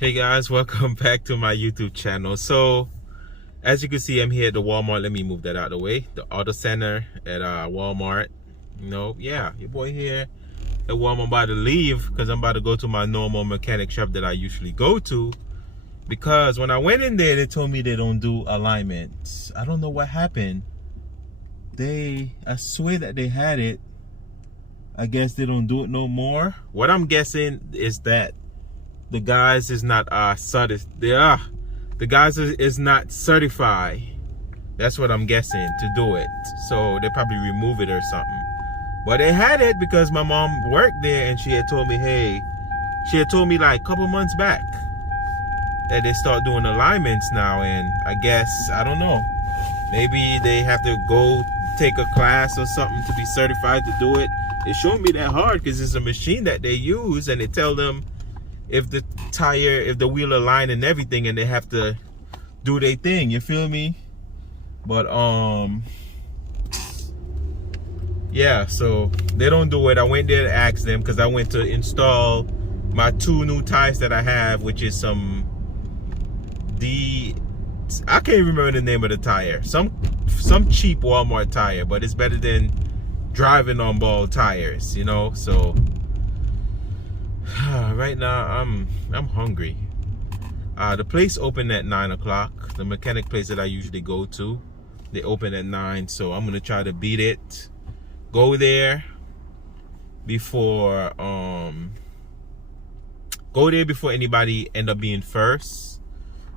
Hey guys, welcome back to my YouTube channel. So as you can see, I'm here at the Walmart. Let me move that out of the way. The auto center at Walmart. Yeah, your boy here at Walmart. I'm about to leave because I'm about to go to my normal mechanic shop that I usually go to, because when I went in there, they told me they don't do alignments. I don't know what happened. I swear that they had it. I guess they don't do it no more. What I'm guessing is that the guys is not the guys is not certified. That's what I'm guessing, to do it. So they probably remove it or something. But they had it because my mom worked there, and she had told me, like a couple months back that they start doing alignments now. And I guess, I don't know, maybe they have to go take a class or something to be certified to do it. It shouldn't be that hard because it's a machine that they use, and they tell them if the wheel align and everything, and they have to do their thing, you feel me? But yeah, so they don't do it. I went there to ask them because I went to install my 2 new tires that I have, which is I can't remember the name of the tire. Some cheap Walmart tire, but it's better than driving on bald tires, so right now I'm hungry. The place opened at 9 o'clock. The mechanic place that I usually go to, they open at 9, so I'm gonna try to beat it. Go there before anybody end up being first.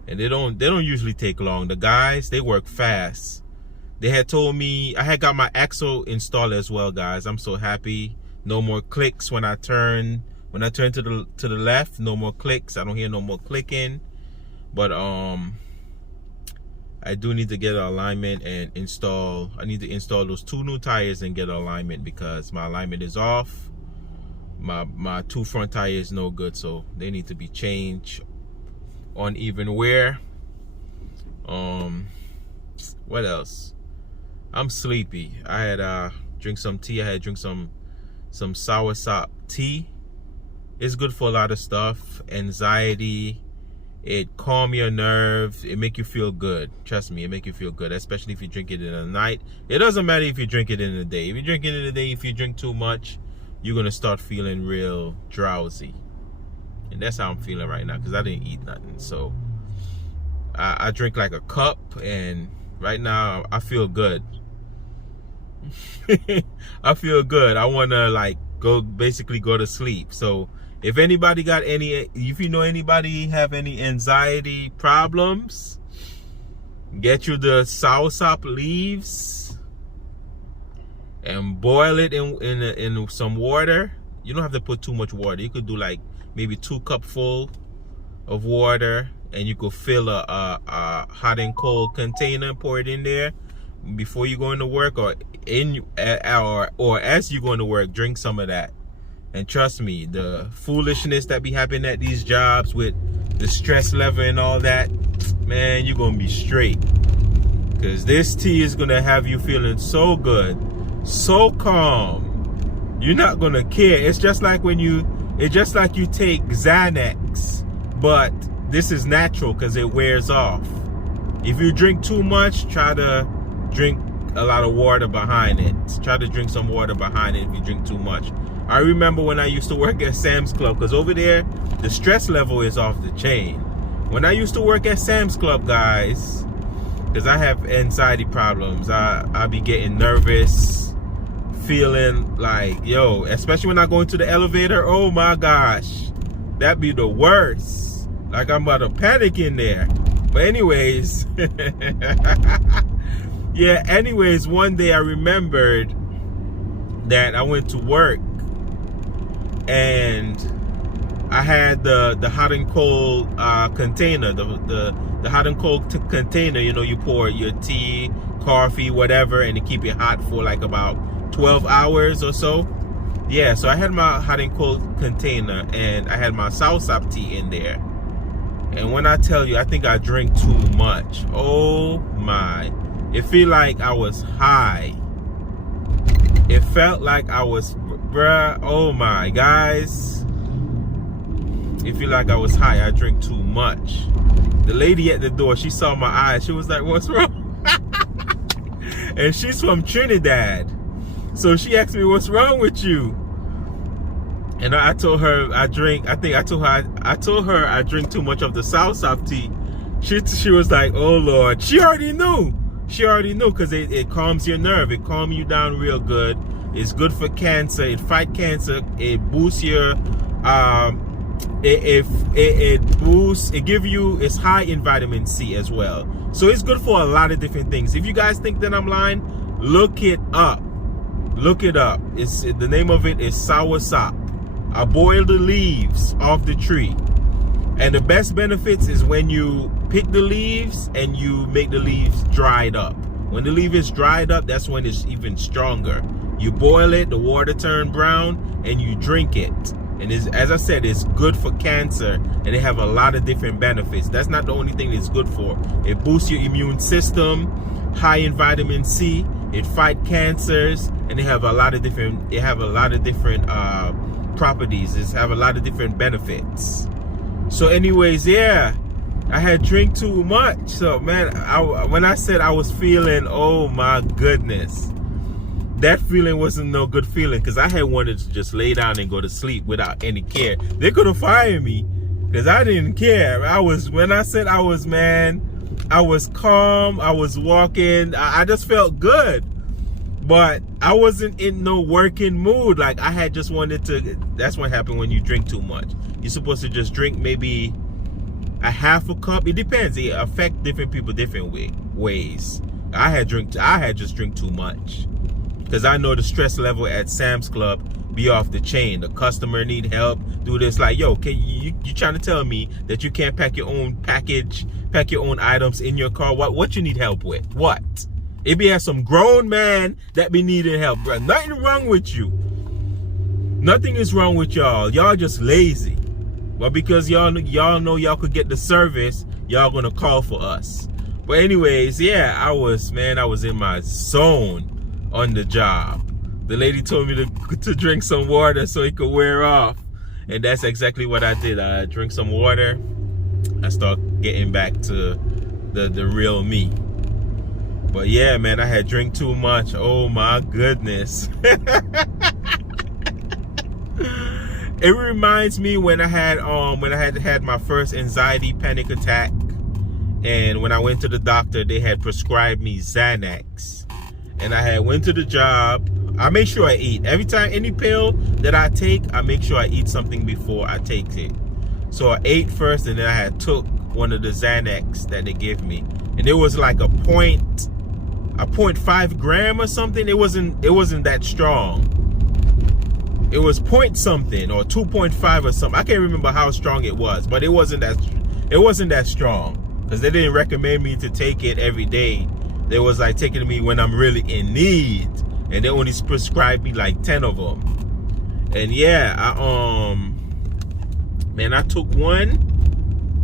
And they don't usually take long. The guys, they work fast. They had told me I had got my axle installed as well, guys. I'm so happy. No more clicks when I turn to the left. No more clicks. I don't hear no more clicking. But I do need to get an alignment and install. I need to install those 2 new tires and get an alignment because my alignment is off. My 2 front tires no good, so they need to be changed on even wear. What else? I'm sleepy. I had drink some tea. I had drink some soursop tea. It's good for a lot of stuff. Anxiety. It calm your nerves. It make you feel good. Trust me, it make you feel good, especially if you drink it in the night. It doesn't matter if you drink it in the day. If you drink it in the day, if you drink too much, you're gonna start feeling real drowsy. And that's how I'm feeling right now because I didn't eat nothing. So I drink like a cup, and right now I feel good. I feel good. I wanna basically go to sleep. So if anybody if you know anybody have any anxiety problems, get you the soursop leaves and boil it in some water. You don't have to put too much water. You could do like maybe 2 cupfuls of water, and you could fill a hot and cold container, pour it in there before you go into work, or as you go into work. Drink some of that. And trust me, the foolishness that be happening at these jobs with the stress level and all that, man, you're gonna be straight. Because this tea is gonna have you feeling so good, so calm. You're not gonna care. It's just like you take Xanax, but this is natural because it wears off. If you drink too much, try to drink a lot of water behind it. Try to drink some water behind it if you drink too much. I remember when I used to work at Sam's Club, because over there, the stress level is off the chain. When I used to work at Sam's Club, guys, because I have anxiety problems, I be getting nervous, feeling like, especially when I go into the elevator, oh my gosh, that'd be the worst. Like I'm about to panic in there. But anyways, yeah, anyways, one day I remembered that I went to work, and I had the hot and cold container, the hot and cold container. You pour your tea, coffee, whatever, and you keep it hot for like about 12 hours or so. Yeah, so I had my hot and cold container, and I had my soursop tea in there. And when I tell you, I think I drink too much. Oh my. It felt like I was high. It felt like I was, bruh, oh my, guys. It feel like I was high. I drink too much. The lady at the door, she saw my eyes. She was like, "What's wrong?" And she's from Trinidad. So she asked me, "What's wrong with you?" And I told her I drink. I told her I drink too much of the Southside tea. She was like, "Oh Lord." She already knew. She already knew because it calms your nerve. It calms you down real good. It's good for cancer. It fight cancer. It boosts your it boosts. It give you. It's high in vitamin C as well. So it's good for a lot of different things. If you guys think that I'm lying, look it up. Look it up. The name of it is soursop. I boil the leaves off the tree. And the best benefits is when you pick the leaves and you make the leaves dried up. When the leaf is dried up, that's when it's even stronger. You boil it, the water turn brown, and you drink it. And as I said, it's good for cancer, and they have a lot of different benefits. That's not the only thing it's good for. It boosts your immune system, high in vitamin C. It fight cancers, and they have a lot of different. Properties. It have a lot of different benefits. So, anyways, yeah, I had drink too much. So, man, when I said I was feeling, oh my goodness, that feeling wasn't no good feeling because I had wanted to just lay down and go to sleep without any care. They could have fired me because I didn't care. When I said I was calm. I was walking. I just felt good. But I wasn't in no working mood. Like I had just wanted to. That's what happened when you drink too much. You're supposed to just drink maybe a half a cup. It depends. It affects different people different ways. I had just drink too much because I know the stress level at Sam's Club be off the chain. The customer need help. Do this like, yo, can you trying to tell me that you can't pack your own items in your car? What you need help with? What? It be have some grown man that be needing help, bro. Nothing wrong with you. Nothing is wrong with y'all. Y'all just lazy. But because y'all know y'all could get the service, y'all gonna call for us. But anyways, yeah, I was in my zone on the job. The lady told me to drink some water so it could wear off. And that's exactly what I did. I drank some water. I start getting back to the real me. But yeah, man, I had drank too much. Oh my goodness. It reminds me when I had my first anxiety panic attack, and when I went to the doctor, they had prescribed me Xanax. And I had went to the job. I make sure I eat. Every time any pill that I take, I make sure I eat something before I take it. So I ate first, and then I had took one of the Xanax that they give me. And it was like a 0.5 gram or something. It wasn't that strong. It was point something or 2.5 or something. I can't remember how strong it was, but it wasn't that strong because they didn't recommend me to take it every day. They was like taking me when I'm really in need, and they only prescribed me like 10 of them. And yeah, I took one.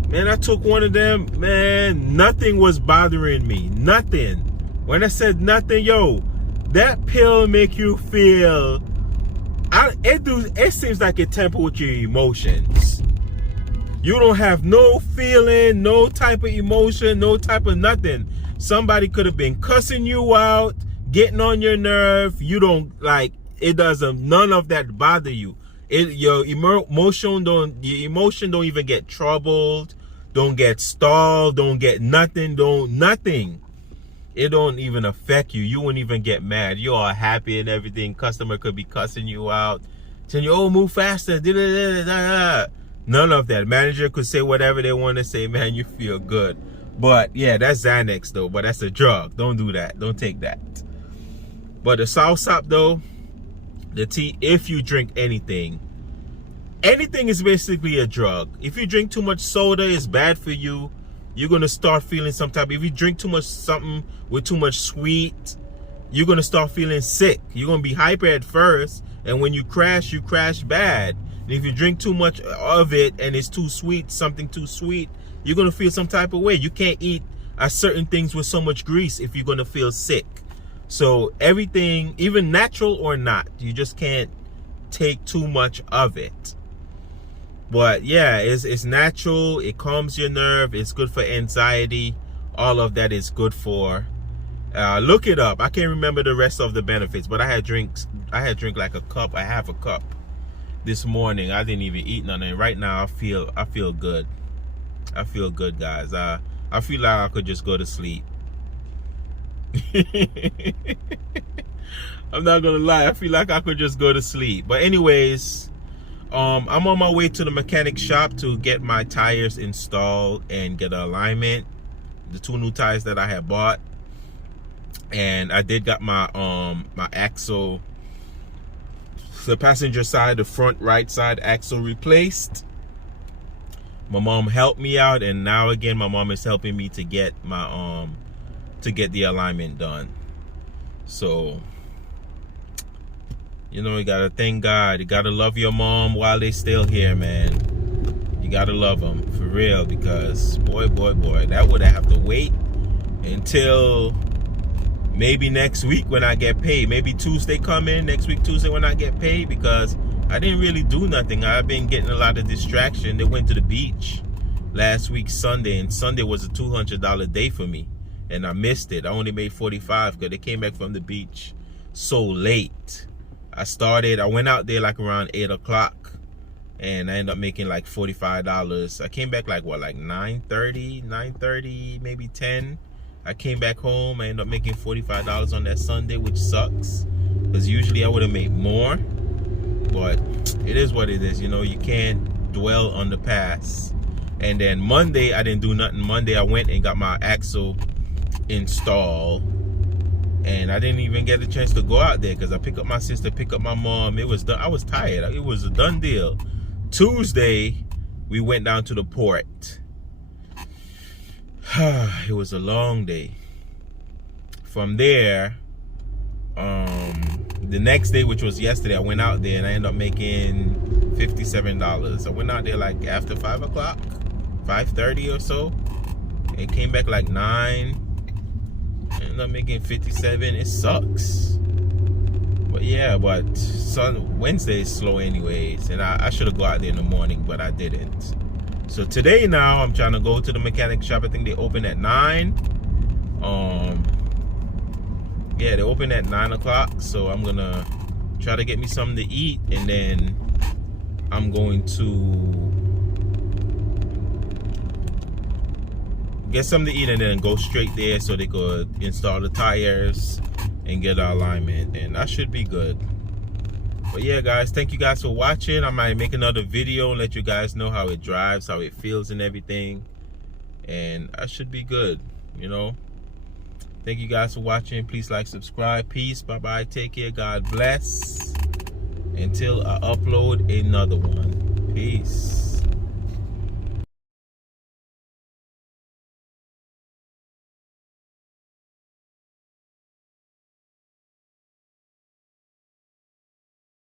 Man, I took one of them. Man, nothing was bothering me. Nothing. When I said nothing, yo, that pill make you feel. It seems like it temper with your emotions. You don't have no feeling, no type of emotion, no type of nothing. Somebody could have been cussing you out, getting on your nerve. You don't like it. Doesn't none of that bother you. Your emotion don't even get troubled, don't get stalled, don't get nothing, nothing. It don't even affect you. You won't even get mad. You are happy and everything. Customer could be cussing you out, telling you, "Oh, move faster." None of that. Manager could say whatever they want to say. Man, you feel good. But yeah, that's Xanax though. But that's a drug. Don't do that. Don't take that. But the soursop though, the tea. If you drink anything is basically a drug. If you drink too much soda, it's bad for you. You're going to start feeling some type. If you drink too much something with too much sweet, you're going to start feeling sick. You're going to be hyper at first. And when you crash bad. And if you drink too much of it and it's too sweet, something too sweet, you're going to feel some type of way. You can't eat certain things with so much grease if you're going to feel sick. So everything, even natural or not, you just can't take too much of it. But yeah, it's natural. It calms your nerve. It's good for anxiety. All of that is good for. Look it up. I can't remember the rest of the benefits, but I had drink like a cup, a half a cup this morning. I didn't even eat nothing. Right now, I feel good. I feel good, guys. I feel like I could just go to sleep. I'm not gonna lie. I feel like I could just go to sleep. But anyways, I'm on my way to the mechanic shop to get my tires installed and get an alignment. The 2 new tires that I had bought, and I did got my my axle, the passenger side, the front right side axle replaced. My mom helped me out, and now again my mom is helping me to get my to get the alignment done. So, you know, you gotta thank God. You gotta love your mom while they still here, man. You gotta love them for real, because boy, that would have to wait until maybe next week when I get paid. Maybe Tuesday coming, next week Tuesday when I get paid, because I didn't really do nothing. I've been getting a lot of distraction. They went to the beach last week Sunday, and Sunday was a $200 day for me, and I missed it. I only made $45 because they came back from the beach so late. I went out there like around 8 o'clock, and I ended up making like $45. I came back like what, like 9:30, maybe 10. I came back home. I ended up making $45 on that Sunday, which sucks, because usually I would have made more. But it is what it is, you know. You can't dwell on the past. And then Monday, I didn't do nothing. Monday, I went and got my axle installed, and I didn't even get a chance to go out there because I pick up my sister, pick up my mom. It was done. I was tired. It was a done deal. Tuesday, we went down to the port. It was a long day. From there, the next day, which was yesterday, I went out there and I ended up making $57. I went out there like after 5 o'clock, 5:30 or so, and came back like 9. I ended up making 57. It sucks. But yeah, but Wednesday is slow anyways, and I should have go out there in the morning, but I didn't. So today now, I'm trying to go to the mechanic shop. I think they open at 9. Yeah, they open at 9 o'clock. So I'm gonna try to get me something to eat, and then I'm going to get something to eat and then go straight there so they could install the tires and get our alignment, and that should be good. But yeah, guys, thank you guys for watching. I might make another video and let you guys know how it drives, how it feels and everything, and I should be good, you know. Thank you guys for watching. Please like, subscribe. Peace. Bye-bye. Take care. God bless. Until I upload another one. Peace.